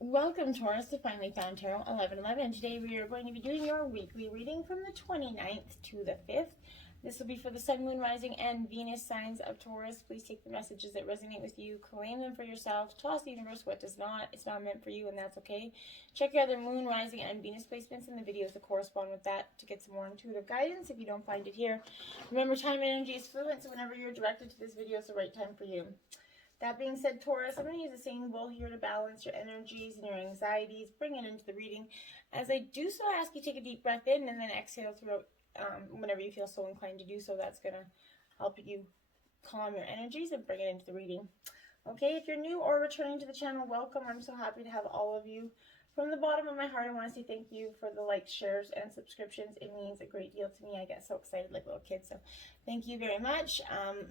Welcome, Taurus, to Finally Found Tarot 1111. Today we are going to be doing your weekly reading from the 29th to the 5th. This will be for the Sun, Moon, Rising, and Venus signs of Taurus. Please take the messages that resonate with you, claim them for yourself, toss the universe what does not. It's not meant for you, and that's okay. Check your other Moon, Rising, and Venus placements in the videos that correspond with that to get some more intuitive guidance if you don't find it here. Remember, time and energy is fluid, so whenever you're directed to this video, it's the right time for you. That being said, Taurus, I'm going to use a singing bowl here to balance your energies and your anxieties, bring it into the reading. As I do so, I ask you to take a deep breath in and then exhale throughout whenever you feel so inclined to do so. That's going to help you calm your energies and bring it into the reading. Okay, if you're new or returning to the channel, welcome. I'm so happy to have all of you. From the bottom of my heart, I want to say thank you for the likes, shares, and subscriptions. It means a great deal to me. I get so excited like little kids, so thank you very much.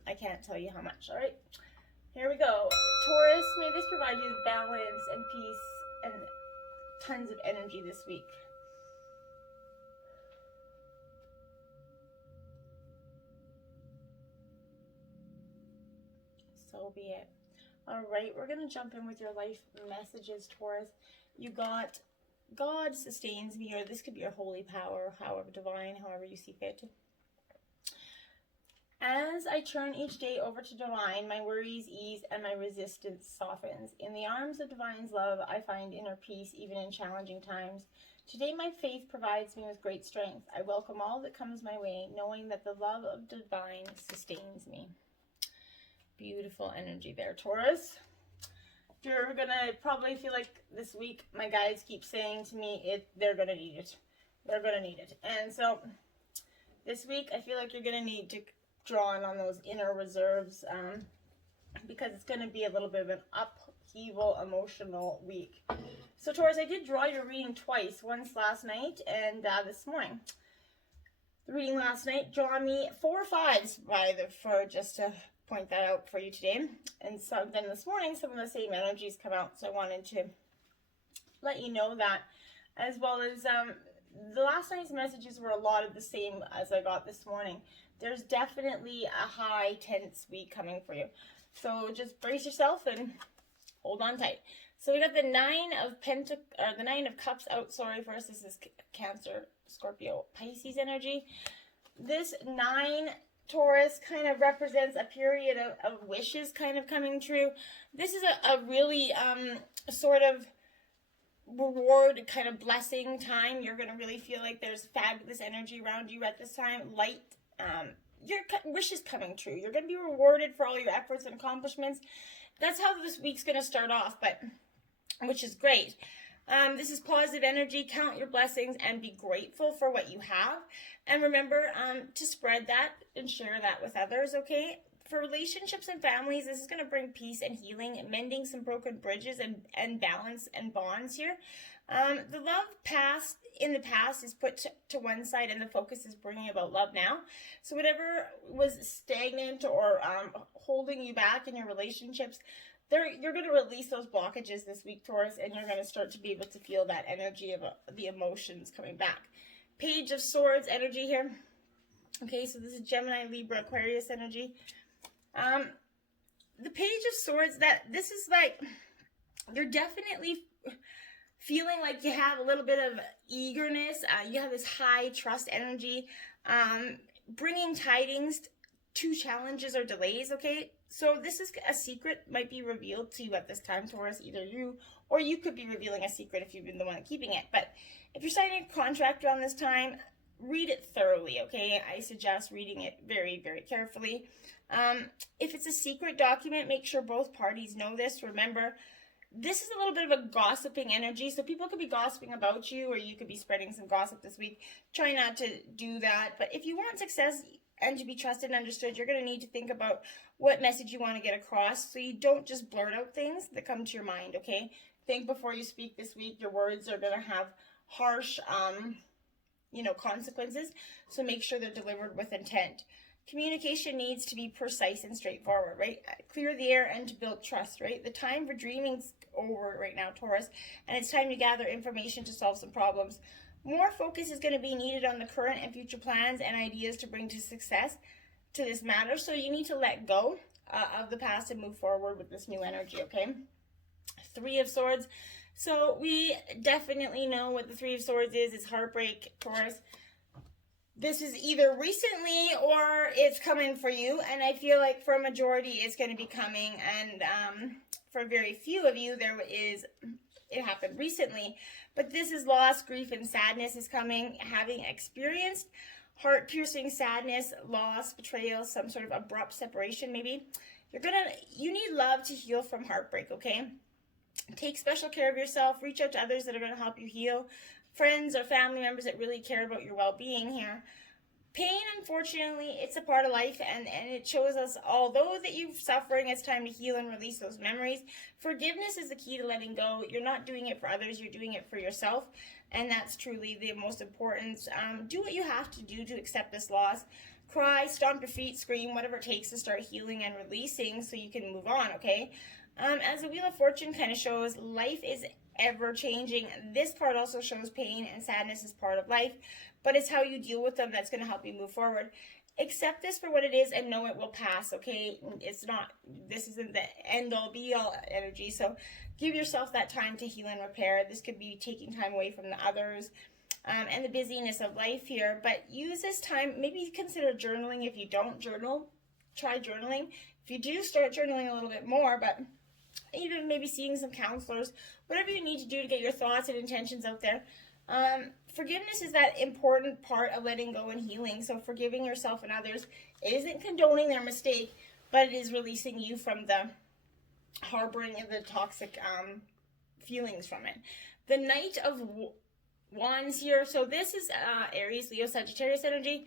I can't tell you how much, all right? Here we go. Taurus, may this provide you with balance and peace and tons of energy this week. So be it. All right, we're going to jump in with your life messages, Taurus. You got God sustains me, or this could be your holy power, however divine, however you see fit. As I turn each day over to divine, my worries ease and my resistance softens. In the arms of divine's love, I find inner peace even in challenging times. Today, my faith provides me with great strength. I welcome all that comes my way, knowing that the love of divine sustains me. Beautiful energy there, Taurus. You're going to probably feel like this week, my guides keep saying to me, they're going to need it. They're going to need it. And so this week, I feel like you're going to need to drawn on those inner reserves because it's going to be a little bit of an upheaval emotional week. So Taurus, I did draw your reading twice, once last night and this morning. The reading last night draw me 4 5s just to point that out for you today. And so then this morning some of the same energies come out, so I wanted to let you know that, as well as the last night's messages were a lot of the same as I got this morning. There's definitely a high, tense week coming for you. So just brace yourself and hold on tight. So we got the Nine of Cups out. Sorry, for us, this is Cancer, Scorpio, Pisces energy. This 9, Taurus, kind of represents a period of wishes kind of coming true. This is a really sort of reward, kind of blessing time. You're going to really feel like there's fabulous energy around you at this time. Light. Your wish is coming true. You're going to be rewarded for all your efforts and accomplishments. That's how this week's going to start off, which is great. This is positive energy. Count your blessings and be grateful for what you have. And remember to spread that and share that with others, okay? For relationships and families, this is going to bring peace and healing, mending some broken bridges and balance and bonds here. The love in the past is put to one side, and the focus is bringing about love now. So whatever was stagnant or holding you back in your relationships, you're going to release those blockages this week, Taurus, and you're going to start to be able to feel that energy of the emotions coming back. Page of Swords energy here. Okay, so this is Gemini, Libra, Aquarius energy. The Page of Swords, this is like, you're definitely feeling like you have a little bit of eagerness. You have this high trust energy, bringing tidings to challenges or delays, okay? So this is a secret might be revealed to you at this time, Taurus, either you or you could be revealing a secret if you've been the one keeping it. But if you're signing a contract around this time, read it thoroughly, okay? I suggest reading it very, very carefully. If it's a secret document, make sure both parties know this. Remember, this is a little bit of a gossiping energy, so people could be gossiping about you, or you could be spreading some gossip this week. Try not to do that. But if you want success and to be trusted and understood, you're going to need to think about what message you want to get across, so you don't just blurt out things that come to your mind, okay? Think before you speak this week. Your words are going to have harsh consequences, so make sure they're delivered with intent. Communication needs to be precise and straightforward, right? Clear the air and to build trust, right? The time for dreaming's over right now, Taurus, and it's time to gather information to solve some problems. More focus is going to be needed on the current and future plans and ideas to bring to success to this matter, so you need to let go of the past and move forward with this new energy, okay? 3 of Swords. So we definitely know what the Three of Swords is. It's heartbreak, Taurus. This is either recently or it's coming for you. And I feel like for a majority, it's going to be coming. And for very few of you, it happened recently. But this is loss, grief, and sadness is coming. Having experienced heart-piercing sadness, loss, betrayal, some sort of abrupt separation maybe. You need love to heal from heartbreak, okay? Take special care of yourself. Reach out to others that are going to help you heal. Friends or family members that really care about your well-being here. Pain, unfortunately, it's a part of life, and it shows us, although that you're suffering, it's time to heal and release those memories. Forgiveness is the key to letting go. You're not doing it for others, you're doing it for yourself, and that's truly the most important. Do what you have to do to accept this loss. Cry, stomp your feet, scream, whatever it takes to start healing and releasing so you can move on, okay? As the Wheel of Fortune kind of shows, life is ever changing. This part also shows pain and sadness is part of life, but it's how you deal with them that's going to help you move forward. Accept this for what it is and know it will pass, okay? This isn't the end-all be-all energy, so give yourself that time to heal and repair. This could be taking time away from the others and the busyness of life here, but use this time, maybe consider journaling. If you don't journal, try journaling. If you do, start journaling a little bit more, but even maybe seeing some counselors, whatever you need to do to get your thoughts and intentions out there. Forgiveness is that important part of letting go and healing. So forgiving yourself and others isn't condoning their mistake, but it is releasing you from the harboring of the toxic feelings from it. The Knight of Wands here. So this is Aries, Leo, Sagittarius energy.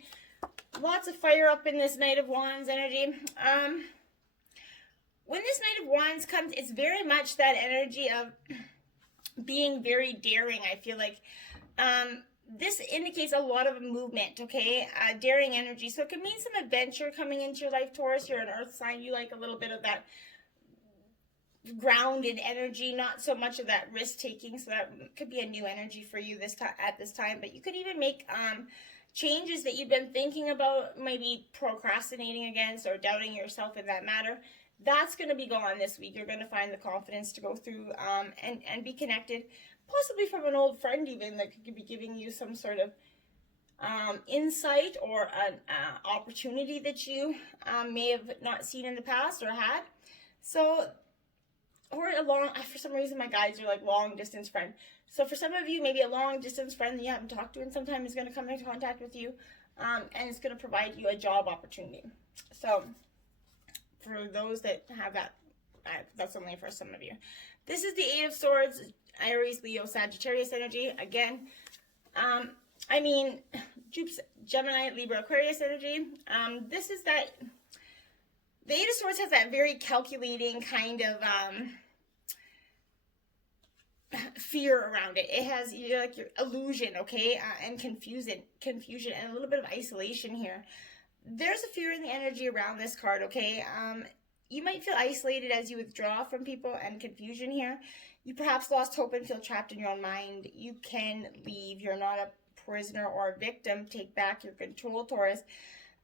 Lots of fire up in this Knight of Wands energy. When this Knight of Wands comes, it's very much that energy of being very daring, I feel like. This indicates a lot of movement, okay? Daring energy. So it can mean some adventure coming into your life, Taurus. You're an earth sign. You like a little bit of that grounded energy, not so much of that risk-taking. So that could be a new energy for you at this time. But you could even make changes that you've been thinking about, maybe procrastinating against or doubting yourself in that matter. That's going to be gone this week. You're going to find the confidence to go through and be connected, possibly from an old friend even that could be giving you some sort of insight or an opportunity that you may have not seen in the past or had. So, or for some reason my guides are like long distance friend. So for some of you, maybe a long distance friend that you haven't talked to in some time is going to come into contact with you and it's going to provide you a job opportunity. So for those that have that, that's only for some of you. This is the Eight of Swords, Aries, Leo, Sagittarius energy. Again, I mean, Gemini, Libra, Aquarius energy. This is that, the Eight of Swords has that very calculating kind of fear around it. It has your illusion, okay, and confusion, and a little bit of isolation here. There's a fear in the energy around this card, okay? You might feel isolated as you withdraw from people and confusion here. You perhaps lost hope and feel trapped in your own mind. You can leave. You're not a prisoner or a victim. Take back your control, Taurus.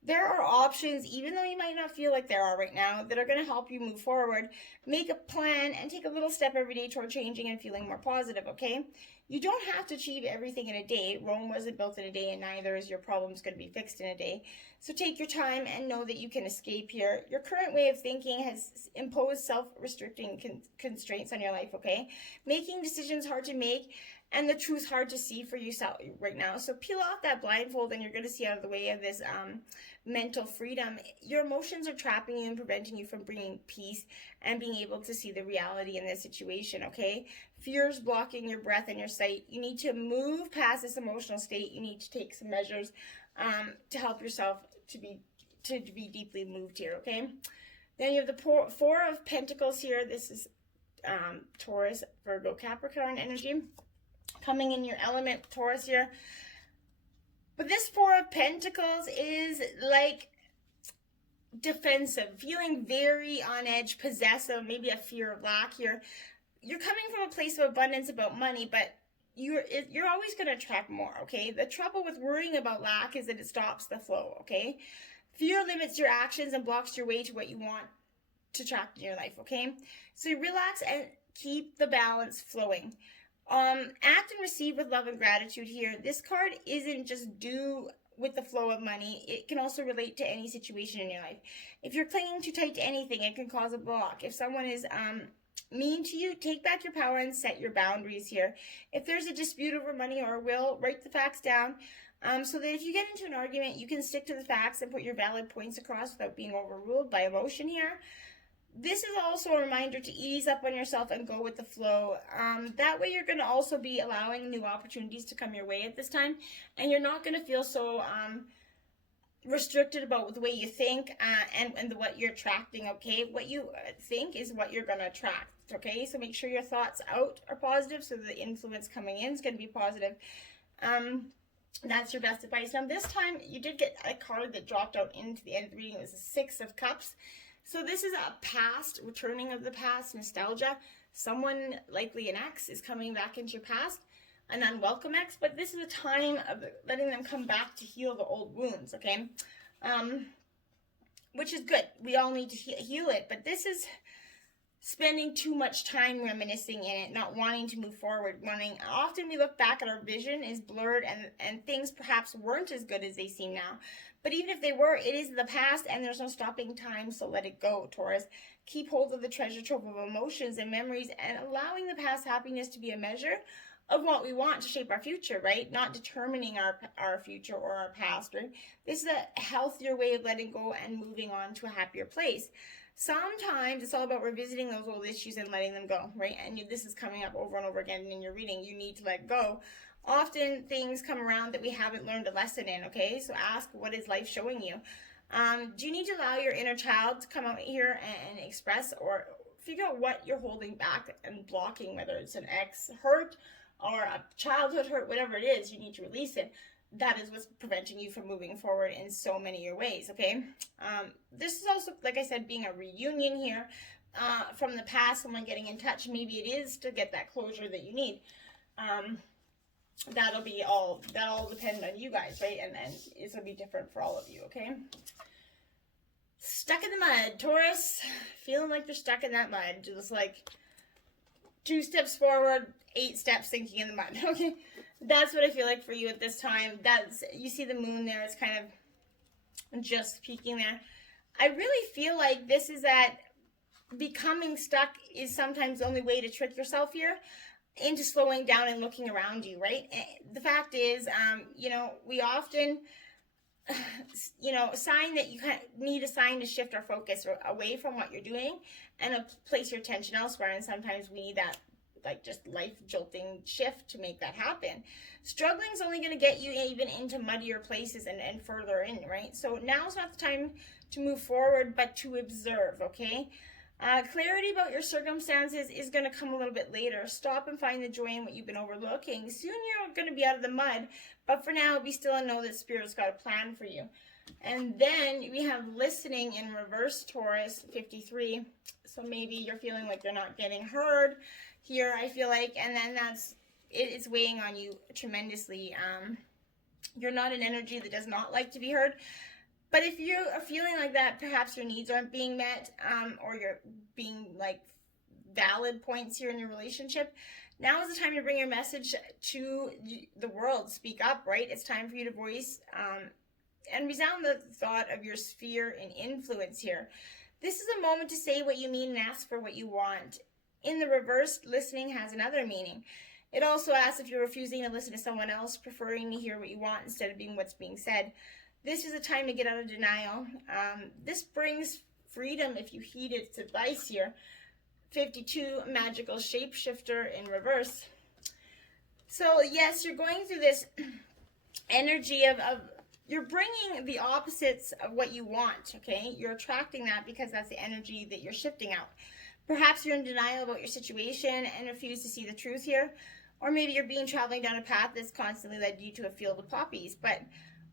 There are options, even though you might not feel like there are right now, that are going to help you move forward. Make a plan and take a little step every day toward changing and feeling more positive, okay? You don't have to achieve everything in a day. Rome wasn't built in a day, and neither is your problems going to be fixed in a day. So take your time and know that you can escape here. Your current way of thinking has imposed self-restricting constraints on your life, okay? Making decisions hard to make, and the truth hard to see for yourself right now. So peel off that blindfold and you're going to see out of the way of this mental freedom. Your emotions are trapping you and preventing you from bringing peace and being able to see the reality in this situation, okay? Fear's blocking your breath and your sight. You need to move past this emotional state. You need to take some measures to help yourself to be deeply moved here, okay? Then you have the Four of Pentacles here. This is Taurus, Virgo, Capricorn energy. Coming in your element, Taurus here. But this Four of Pentacles is like defensive, feeling very on edge, possessive, maybe a fear of lack here. You're coming from a place of abundance about money, but you're always going to attract more, okay? The trouble with worrying about lack is that it stops the flow, okay? Fear limits your actions and blocks your way to what you want to attract in your life, okay? So you relax and keep the balance flowing. Act and receive with love and gratitude here. This card isn't just do with the flow of money. It can also relate to any situation in your life. If you're clinging too tight to anything, it can cause a block. If someone is mean to you, take back your power and set your boundaries here. If there's a dispute over money or a will, write the facts down so that if you get into an argument, you can stick to the facts and put your valid points across without being overruled by emotion here. This is also a reminder to ease up on yourself and go with the flow. That way you're going to also be allowing new opportunities to come your way at this time, and you're not going to feel so restricted about the way you think and what you're attracting, okay? What you think is what you're going to attract, okay? So make sure your thoughts out are positive so the influence coming in is going to be positive. That's your best advice. Now this time you did get a card that dropped out into the end of the reading. It was the Six of Cups. So this is a past, returning of the past, nostalgia. Someone, likely an ex, is coming back into your past, an unwelcome ex, but this is a time of letting them come back to heal the old wounds, okay? Which is good. We all need to heal it, but this is spending too much time reminiscing in it, not wanting to move forward, often we look back at our vision is blurred and things perhaps weren't as good as they seem now. But even if they were, it is the past and there's no stopping time, so let it go, Taurus. Keep hold of the treasure trove of emotions and memories and allowing the past happiness to be a measure of what we want to shape our future, right? Not determining our future or our past, right? This is a healthier way of letting go and moving on to a happier place. Sometimes it's all about revisiting those old issues and letting them go, right? And this is coming up over and over again in your reading. You need to let go. Often things come around that we haven't learned a lesson in, okay? So ask, what is life showing you? Do you need to allow your inner child to come out here and express, or figure out what you're holding back and blocking, whether it's an ex hurt or a childhood hurt, whatever it is, you need to release it. That is what's preventing you from moving forward in so many of your ways, okay? This is also, like I said, being a reunion here from the past, someone getting in touch. Maybe it is to get that closure that you need. That'll depend on you guys, right? And then it'll be different for all of you, okay? Stuck in the mud, Taurus. Feeling like they're stuck in that mud. Just like 2 steps forward, 8 steps sinking in the mud, okay? That's what I feel like for you at this time. You see the moon there. It's kind of just peeking there. I really feel like this is that becoming stuck is sometimes the only way to trick yourself here into slowing down and looking around you, right? The fact is, we often, sign that you need a sign to shift our focus away from what you're doing and place your attention elsewhere. And sometimes we need that, like, just life jolting shift to make that happen. Struggling is only going to get you even into muddier places and further in, right? So now's not the time to move forward, but to observe, okay? Clarity about your circumstances is going to come a little bit later. Stop and find the joy in what you've been overlooking. Soon you're going to be out of the mud, but for now, be still and know that Spirit's got a plan for you. And then we have listening in reverse, Taurus, 53. So maybe you're feeling like you're not getting heard here, I feel like, and then it's weighing on you tremendously. You're not an energy that does not like to be heard. But if you are feeling like that, perhaps your needs aren't being met, or you're being like valid points here in your relationship, now is the time to bring your message to the world. Speak up, right? It's time for you to voice and resound the thought of your sphere and influence here. This is a moment to say what you mean and ask for what you want. In the reverse, listening has another meaning. It also asks if you're refusing to listen to someone else, preferring to hear what you want instead of being what's being said. This is a time to get out of denial. This brings freedom if you heed its advice here. 52, magical shapeshifter in reverse. So yes, you're going through this energy of you're bringing the opposites of what you want, okay? You're attracting that because that's the energy that you're shifting out. Perhaps you're in denial about your situation and refuse to see the truth here. Or maybe you're traveling down a path that's constantly led you to a field of poppies. But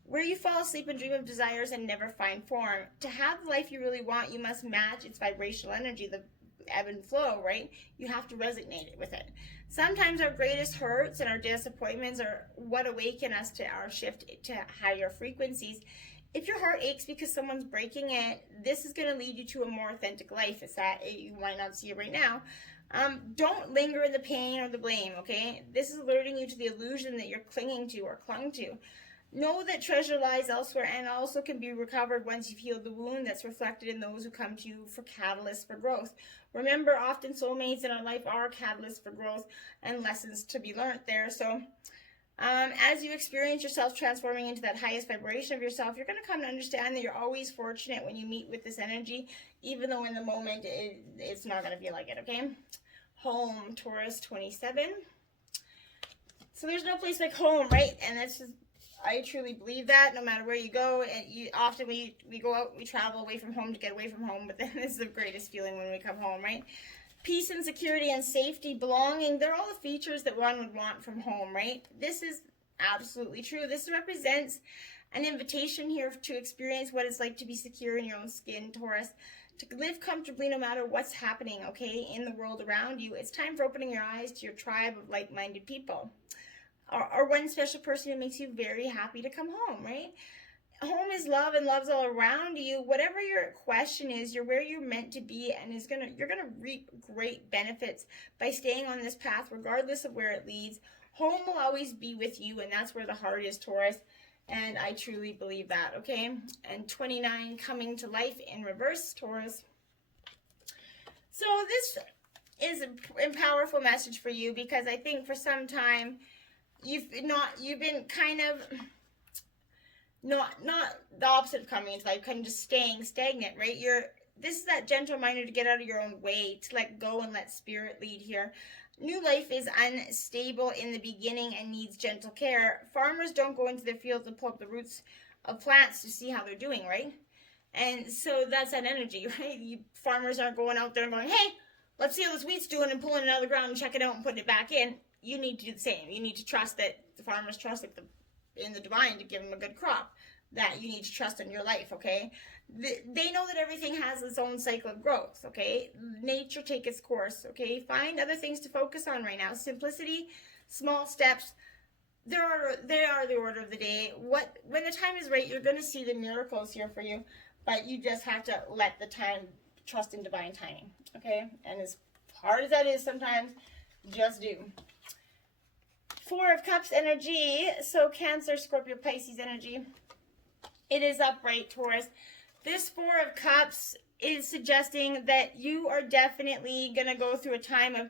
where you fall asleep and dream of desires and never find form. To have the life you really want, you must match its vibrational energy, the ebb and flow, right? You have to resonate with it. Sometimes our greatest hurts and our disappointments are what awaken us to our shift to higher frequencies. If your heart aches because someone's breaking it, this is going to lead you to a more authentic life. It's that you might not see it right now. Don't linger in the pain or the blame, okay? This is alerting you to the illusion that you're clinging to or clung to. Know that treasure lies elsewhere and also can be recovered once you've healed the wound that's reflected in those who come to you for catalysts for growth. Remember, often soulmates in our life are catalysts for growth and lessons to be learned there. So as you experience yourself transforming into that highest vibration of yourself, you're going to come to understand that you're always fortunate when you meet with this energy, even though in the moment it's not going to feel like it, okay? Home, Taurus 27. So there's no place like home, right? And that's just, I truly believe that no matter where you go, and often we go out, we travel away from home to get away from home, but then this is the greatest feeling when we come home, right? Peace and security and safety, belonging, they're all the features that one would want from home, right? This is absolutely true. This represents an invitation here to experience what it's like to be secure in your own skin, Taurus, to live comfortably no matter what's happening, okay, in the world around you. It's time for opening your eyes to your tribe of like-minded people. Or one special person who makes you very happy to come home, right? Home is love and love's all around you. Whatever your question is, you're where you're meant to be, and you're gonna reap great benefits by staying on this path regardless of where it leads. Home will always be with you, and that's where the heart is, Taurus. And I truly believe that, okay? And 29 coming to life in reverse, Taurus. So this is a powerful message for you, because I think for some time you've been kind of not the opposite of coming into life, kind of just staying stagnant, right? This is that gentle reminder to get out of your own way, to let go and let spirit lead here. New life is unstable in the beginning and needs gentle care. Farmers don't go into their fields and pull up the roots of plants to see how they're doing, right? And so that's that energy, right? Farmers aren't going out there and going, hey, let's see how this wheat's doing, and pulling it out of the ground and checking it out and putting it back in. You need to do the same. You need to trust that the farmers trust in the divine to give them a good crop. That you need to trust in your life, okay? They know that everything has its own cycle of growth, okay? Nature take its course, okay? Find other things to focus on right now. Simplicity, small steps, they are the order of the day. When the time is right, you're going to see the miracles here for you, but you just have to let the time, trust in divine timing, okay? And as hard as that is sometimes, just do. 4 of Cups energy, so Cancer, Scorpio, Pisces energy. It is upright, Taurus. This 4 of Cups is suggesting that you are definitely going to go through a time of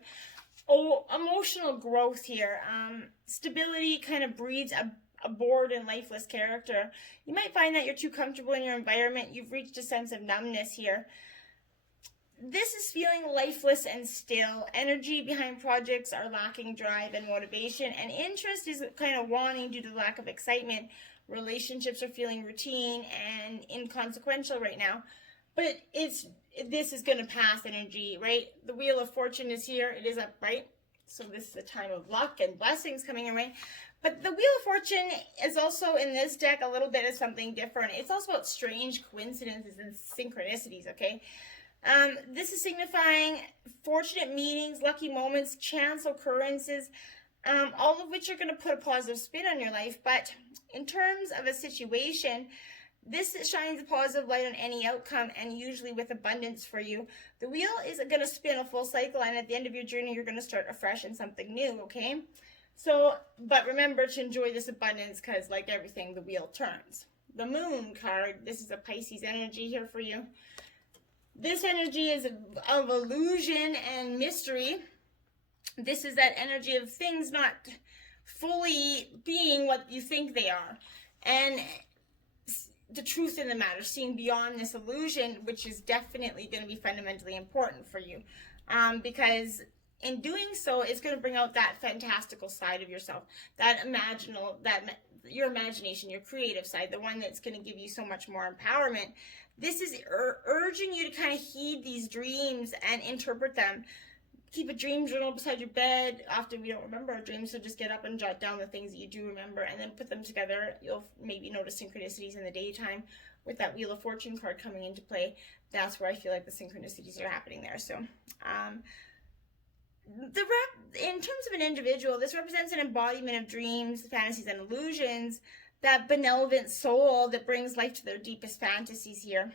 emotional growth here. Stability kind of breeds a bored and lifeless character. You might find that you're too comfortable in your environment. You've reached a sense of numbness here. This is feeling lifeless and still. Energy behind projects are lacking drive and motivation, and interest is kind of waning due to the lack of excitement. Relationships are feeling routine and inconsequential right now. But this is going to pass energy, right? The Wheel of Fortune is here. It is upright. So this is a time of luck and blessings coming your way. But the Wheel of Fortune is also in this deck a little bit of something different. It's also about strange coincidences and synchronicities, okay? This is signifying fortunate meetings, lucky moments, chance occurrences, all of which are going to put a positive spin on your life. But in terms of a situation, this shines a positive light on any outcome, and usually with abundance for you. The wheel is going to spin a full cycle, and at the end of your journey, you're going to start afresh in something new, okay? So, but remember to enjoy this abundance, because like everything, the wheel turns. The Moon card, this is a Pisces energy here for you. This energy is of illusion and mystery. This is that energy of things not fully being what you think they are. And the truth in the matter, seeing beyond this illusion, which is definitely going to be fundamentally important for you. Because in doing so, it's going to bring out that fantastical side of yourself, your imagination, your creative side, the one that's going to give you so much more empowerment. This is urging you to kind of heed these dreams and interpret them. Keep a dream journal beside your bed. Often we don't remember our dreams, so just get up and jot down the things that you do remember and then put them together. You'll maybe notice synchronicities in the daytime with that Wheel of Fortune card coming into play. That's where I feel like the synchronicities are happening there. So, in terms of an individual, this represents an embodiment of dreams, fantasies, and illusions that benevolent soul that brings life to their deepest fantasies here.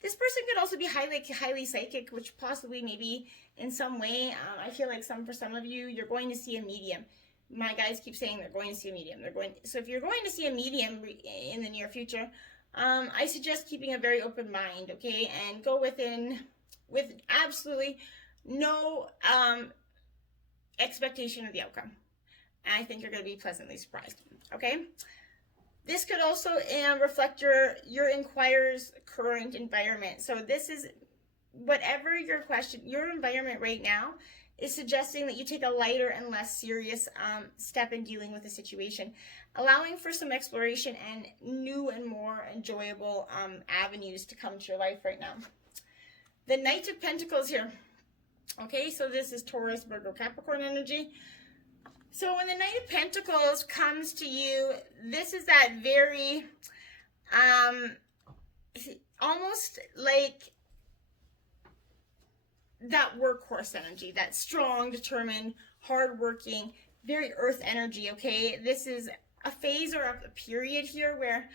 This person could also be highly psychic, which possibly maybe in some way, I feel like for some of you, you're going to see a medium. My guys keep saying they're going to see a medium. So if you're going to see a medium in the near future, I suggest keeping a very open mind, okay? And go within with absolutely no expectation of the outcome. And I think you're going to be pleasantly surprised, okay? This could also reflect your inquirer's current environment. So this is whatever your environment right now is suggesting that you take a lighter and less serious step in dealing with the situation, allowing for some exploration and new and more enjoyable avenues to come to your life right now. The Knight of Pentacles here. Okay, so this is Taurus, Virgo, Capricorn energy. So when the Knight of Pentacles comes to you, this is that very, almost like that workhorse energy, that strong, determined, hardworking, very earth energy, okay? This is a phase or a period here where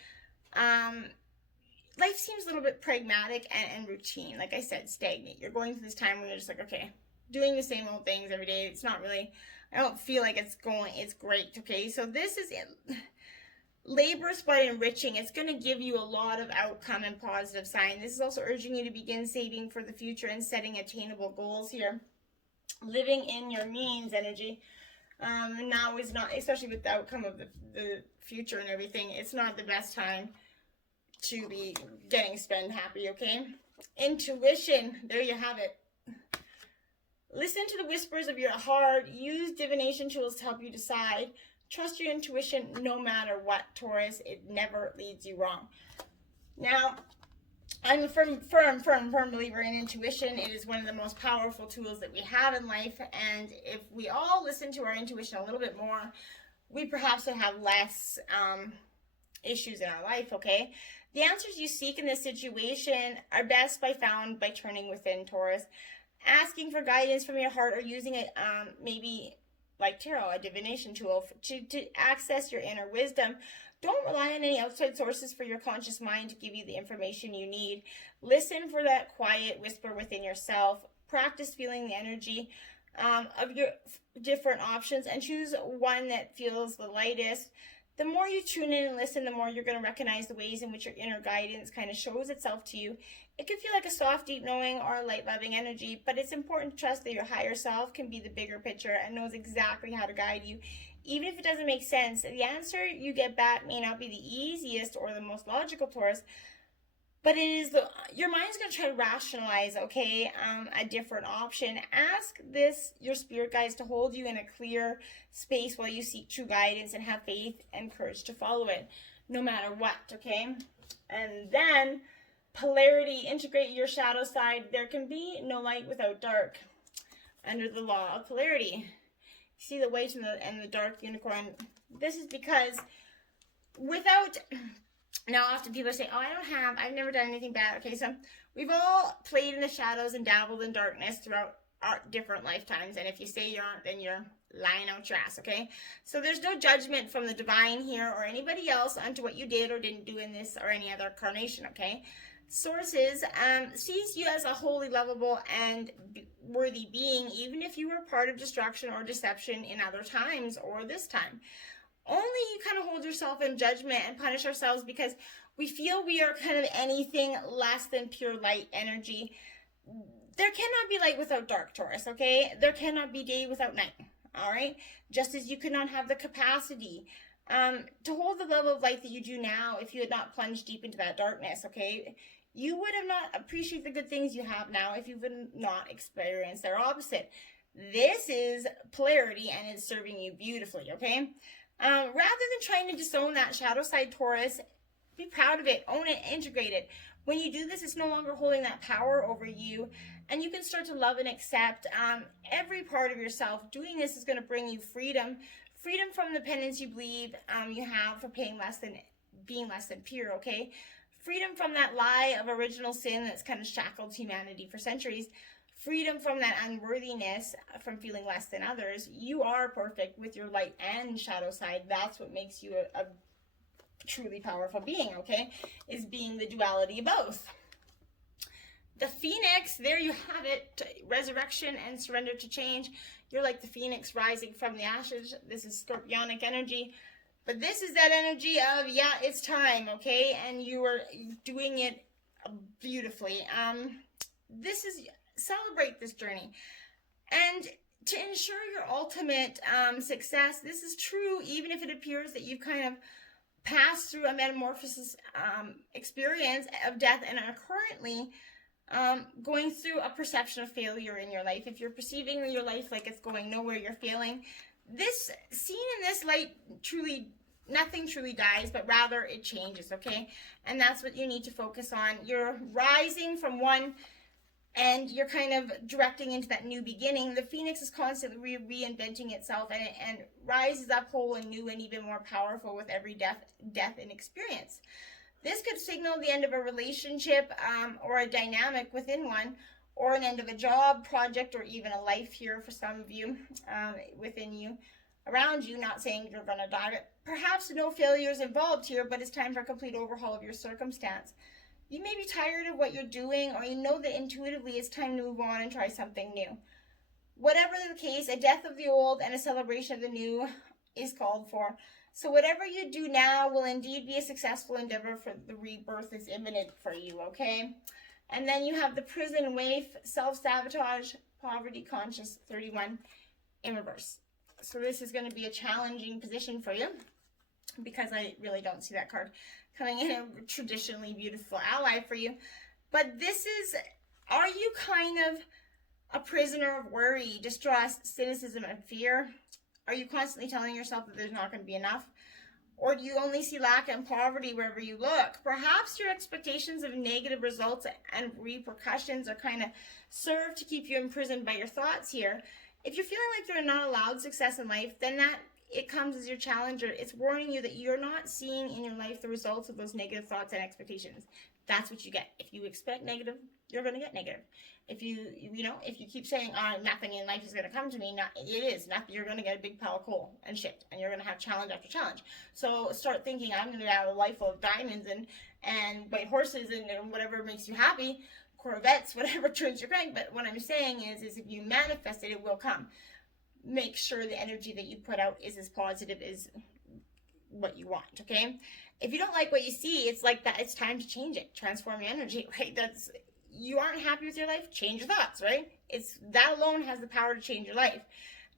life seems a little bit pragmatic and routine. Like I said, stagnant. You're going through this time when you're just like, okay, doing the same old things every day. It's not really, I don't feel like it's great, okay? So this is laborious but enriching. It's going to give you a lot of outcome and positive sign. This is also urging you to begin saving for the future and setting attainable goals here. Living in your means energy. Now is not, especially with the outcome of the future and everything, it's not the best time to be getting spend happy, okay? Intuition, there you have it. Listen to the whispers of your heart. Use divination tools to help you decide. Trust your intuition no matter what, Taurus. It never leads you wrong. Now, I'm a firm believer in intuition. It is one of the most powerful tools that we have in life. And if we all listen to our intuition a little bit more, we perhaps would have less issues in our life, okay? The answers you seek in this situation are best found by turning within, Taurus. Asking for guidance from your heart or using it, maybe like tarot, a divination tool, to access your inner wisdom. Don't rely on any outside sources for your conscious mind to give you the information you need. Listen for that quiet whisper within yourself. Practice feeling the energy of your different options and choose one that feels the lightest. The more you tune in and listen, the more you're going to recognize the ways in which your inner guidance kind of shows itself to you. It can feel like a soft, deep knowing or a light, loving energy, but it's important to trust that your higher self can be the bigger picture and knows exactly how to guide you. Even if it doesn't make sense, the answer you get back may not be the easiest or the most logical, Taurus, but it is your mind's going to try to rationalize, okay, a different option. Ask your spirit guides to hold you in a clear space while you seek true guidance and have faith and courage to follow it, no matter what, okay? And then polarity, integrate your shadow side. There can be no light without dark under the law of polarity. See the white and the dark unicorn. This is because now often people say, oh, I've never done anything bad. Okay, so we've all played in the shadows and dabbled in darkness throughout our different lifetimes. And if you say you aren't, then you're lying out your ass, okay? So there's no judgment from the divine here or anybody else onto what you did or didn't do in this or any other incarnation, okay? Sources sees you as a wholly lovable and worthy being, even if you were part of destruction or deception in other times or this time. Only you kind of hold yourself in judgment and punish ourselves because we feel we are kind of anything less than pure light energy. There cannot be light without dark, Taurus, okay? There cannot be day without night, all right? Just as you could not have the capacity to hold the level of light that you do now if you had not plunged deep into that darkness, okay? You would have not appreciated the good things you have now if you would not experience their opposite. This is polarity and it's serving you beautifully, okay? Rather than trying to disown that shadow side, Taurus, be proud of it, own it, integrate it. When you do this, it's no longer holding that power over you, and you can start to love and accept every part of yourself. Doing this is going to bring you freedom from the penance you believe you have for being less than pure, okay? Freedom from that lie of original sin that's kind of shackled humanity for centuries. Freedom from that unworthiness, from feeling less than others. You are perfect with your light and shadow side. That's what makes you a truly powerful being, okay, is being the duality of both. The phoenix, there you have it, resurrection and surrender to change. You're like the phoenix rising from the ashes. This is scorpionic energy. But this is that energy of, yeah, it's time, okay? And you are doing it beautifully. This is, celebrate this journey. And to ensure your ultimate success, this is true even if it appears that you've kind of passed through a metamorphosis experience of death and are currently going through a perception of failure in your life. If you're perceiving your life like it's going nowhere, you're failing, this, seen in this light, truly, nothing truly dies, but rather it changes, okay? And that's what you need to focus on. You're rising from one and you're kind of directing into that new beginning. The phoenix is constantly reinventing itself and rises up whole and new and even more powerful with every death and experience. This could signal the end of a relationship or a dynamic within one, or an end of a job, project, or even a life here for some of you, within you, around you. Not saying you're going to die, but perhaps no failures involved here, but it's time for a complete overhaul of your circumstance. You may be tired of what you're doing, or you know that intuitively it's time to move on and try something new. Whatever the case, a death of the old and a celebration of the new is called for. So whatever you do now will indeed be a successful endeavor, for the rebirth is imminent for you, okay? And then you have the prison waif, self-sabotage, poverty conscious, 31 in reverse. So this is going to be a challenging position for you, because I really don't see that card coming in a traditionally beautiful ally for you. But this is, are you kind of a prisoner of worry, distrust, cynicism, and fear? Are you constantly telling yourself that there's not going to be enough? Or do you only see lack and poverty wherever you look? Perhaps your expectations of negative results and repercussions are kind of serve to keep you imprisoned by your thoughts here. If you're feeling like you're not allowed success in life, then that it comes as your challenger. It's warning you that you're not seeing in your life the results of those negative thoughts and expectations. That's what you get. If you expect negative, you're going to get negative. If you keep saying, nothing in life is going to come to me, it is. Nothing, you're going to get a big pile of coal and shit, and you're going to have challenge after challenge. So start thinking, I'm going to have a life full of diamonds and white horses and whatever makes you happy, Corvettes, whatever turns your crank. But what I'm saying is if you manifest it, it will come. Make sure the energy that you put out is as positive as what you want, okay? If you don't like what you see, it's like that. It's time to change it. Transform your energy, right? You aren't happy with your life, change your thoughts, right? It's that alone has the power to change your life.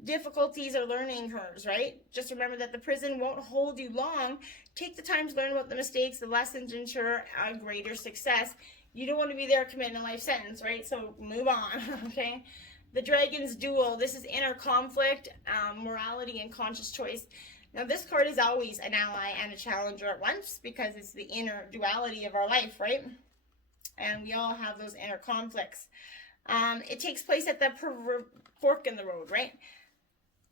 Difficulties are learning curves, right? Just remember that the prison won't hold you long. Take the time to learn about the mistakes, the lessons, to ensure a greater success. You don't want to be there committing a life sentence, right? So move on, okay? The Dragon's Duel. This is inner conflict, morality, and conscious choice. Now, this card is always an ally and a challenger at once, because it's the inner duality of our life, right? And we all have those inner conflicts. It takes place at the fork in the road, right?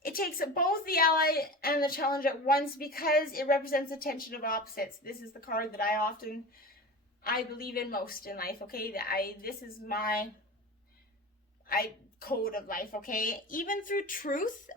It takes both the ally and the challenger at once, because it represents the tension of opposites. This is the card that I believe in most in life, okay? This is my code of life, okay? Even through truth,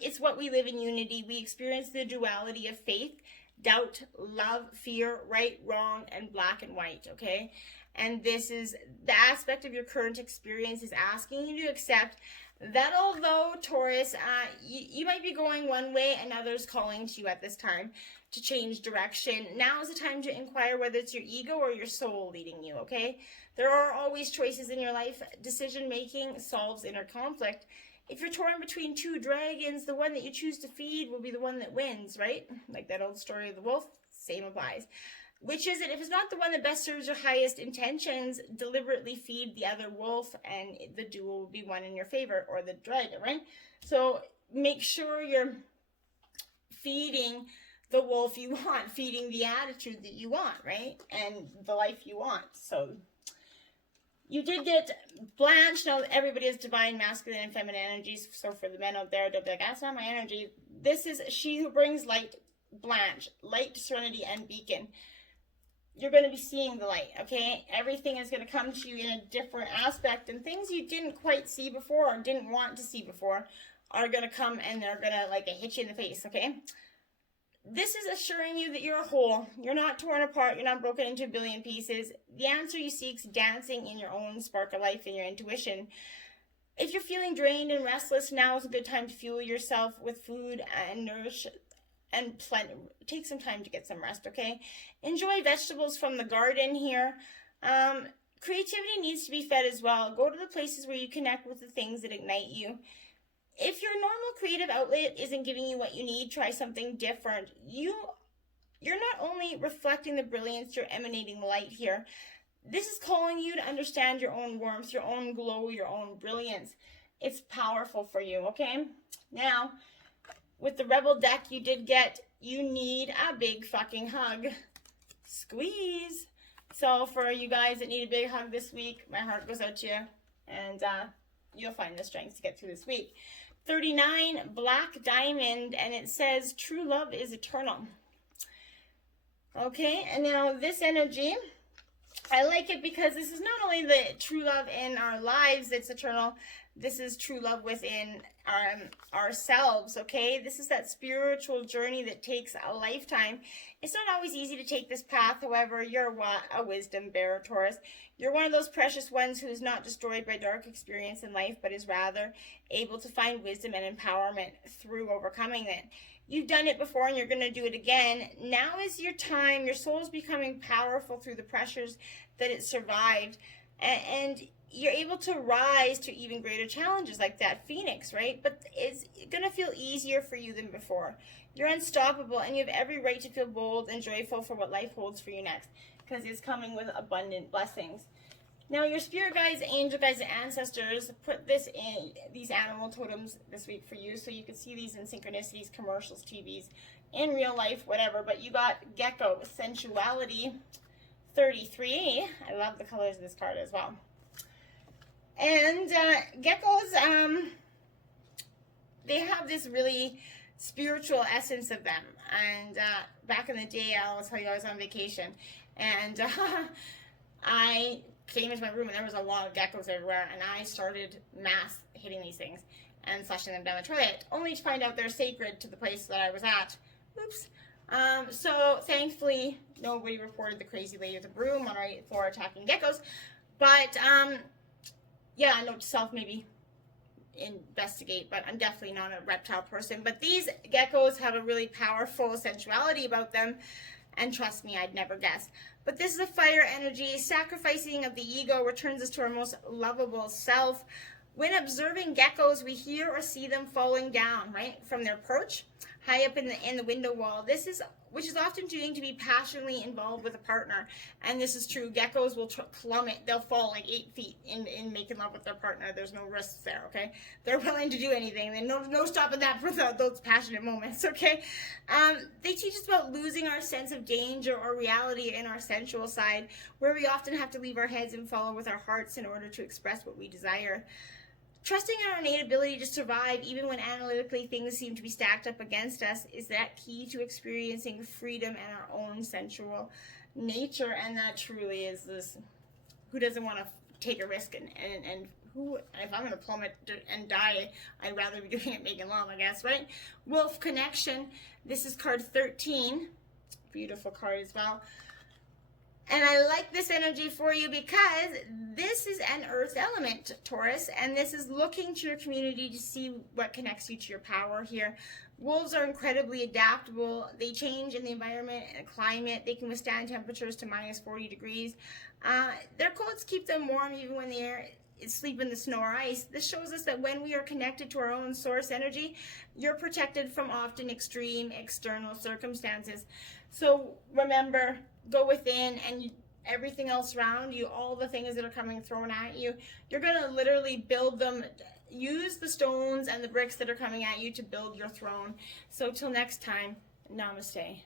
it's what we live in unity. We experience the duality of faith, doubt, love, fear, right, wrong, and black and white, okay? And this is the aspect of your current experience is asking you to accept that although, Taurus, you might be going one way and others calling to you at this time to change direction. Now is the time to inquire whether it's your ego or your soul leading you, okay? There are always choices in your life. Decision-making solves inner conflict. If you're torn between two dragons, the one that you choose to feed will be the one that wins, right? Like that old story of the wolf, same applies. Which is it? If it's not the one that best serves your highest intentions, deliberately feed the other wolf and the duel will be won in your favor, or the dragon, right? So make sure you're feeding the wolf you want, feeding the attitude that you want, right? And the life you want. So you did get Blanche. Now everybody has divine masculine and feminine energies. So for the men out there, don't be like, that's not my energy. This is she who brings light, Blanche, light, serenity, and beacon. You're going to be seeing the light, okay? Everything is going to come to you in a different aspect, and things you didn't quite see before or didn't want to see before are going to come, and they're going to like hit you in the face, okay? This is assuring you that you're a whole. You're not torn apart. You're not broken into a billion pieces. The answer you seek is dancing in your own spark of life and your intuition. If you're feeling drained and restless, now is a good time to fuel yourself with food and nourish and take some time to get some rest, okay? Enjoy vegetables from the garden here. Creativity needs to be fed as well. Go to the places where you connect with the things that ignite you. If your normal creative outlet isn't giving you what you need, try something different. You're not only reflecting the brilliance, you're emanating light here. This is calling you to understand your own warmth, your own glow, your own brilliance. It's powerful for you, okay? Now, with the Rebel deck you did get, you need a big fucking hug. Squeeze. So for you guys that need a big hug this week, my heart goes out to you. And you'll find the strength to get through this week. 39, Black Diamond, and it says, true love is eternal. Okay, and now this energy, I like it because this is not only the true love in our lives that's eternal, this is true love within ourselves, okay? This is that spiritual journey that takes a lifetime. It's not always easy to take this path. However, you're a wisdom bearer, Taurus. You're one of those precious ones who is not destroyed by dark experience in life, but is rather able to find wisdom and empowerment through overcoming it. You've done it before and you're going to do it again. Now is your time. Your soul is becoming powerful through the pressures that it survived. And you're able to rise to even greater challenges like that phoenix, right? But it's going to feel easier for you than before. You're unstoppable and you have every right to feel bold and joyful for what life holds for you next, because it's coming with abundant blessings. Now, your spirit guides, angel guides, and ancestors put this in these animal totems this week for you, so you can see these in synchronicities, commercials, TVs, in real life, whatever. But you got gecko, sensuality, 33. I love the colors of this card as well. And geckos, they have this really spiritual essence of them. And back in the day, I'll tell you, I was on vacation, and I came into my room and there was a lot of geckos everywhere, and I started mass hitting these things and flushing them down the toilet, only to find out they're sacred to the place that I was at. Oops. So thankfully nobody reported the crazy lady with the broom on our 8th floor attacking geckos, but yeah, note to self, maybe investigate, but I'm definitely not a reptile person. But these geckos have a really powerful sensuality about them, and trust me, I'd never guess. But this is a fire energy. Sacrificing of the ego returns us to our most lovable self. When observing geckos, we hear or see them falling down, right, from their perch high up in the window wall. Which is often due to be passionately involved with a partner. And this is true. Geckos will plummet. They'll fall like 8 feet in making love with their partner. There's no risks there, okay? They're willing to do anything. And no stopping that for those passionate moments, okay? They teach us about losing our sense of danger or reality in our sensual side, where we often have to leave our heads and follow with our hearts in order to express what we desire. Trusting in our innate ability to survive, even when analytically things seem to be stacked up against us, is that key to experiencing freedom and our own sensual nature. And that truly is this, who doesn't want to take a risk, and who, if I'm going to plummet and die, I'd rather be doing it making love, I guess, right? Wolf Connection. This is card 13. Beautiful card as well. And I like this energy for you because this is an earth element, Taurus, and this is looking to your community to see what connects you to your power here. Wolves are incredibly adaptable. They change in the environment and climate. They can withstand temperatures to minus 40 degrees. Their coats keep them warm even when they're sleep in the snow or ice. This shows us that when we are connected to our own source energy, you're protected from often extreme external circumstances. So remember, go within, and everything else around you, all the things that are coming thrown at you, you're going to literally build them. Use the stones and the bricks that are coming at you to build your throne. So till next time, namaste.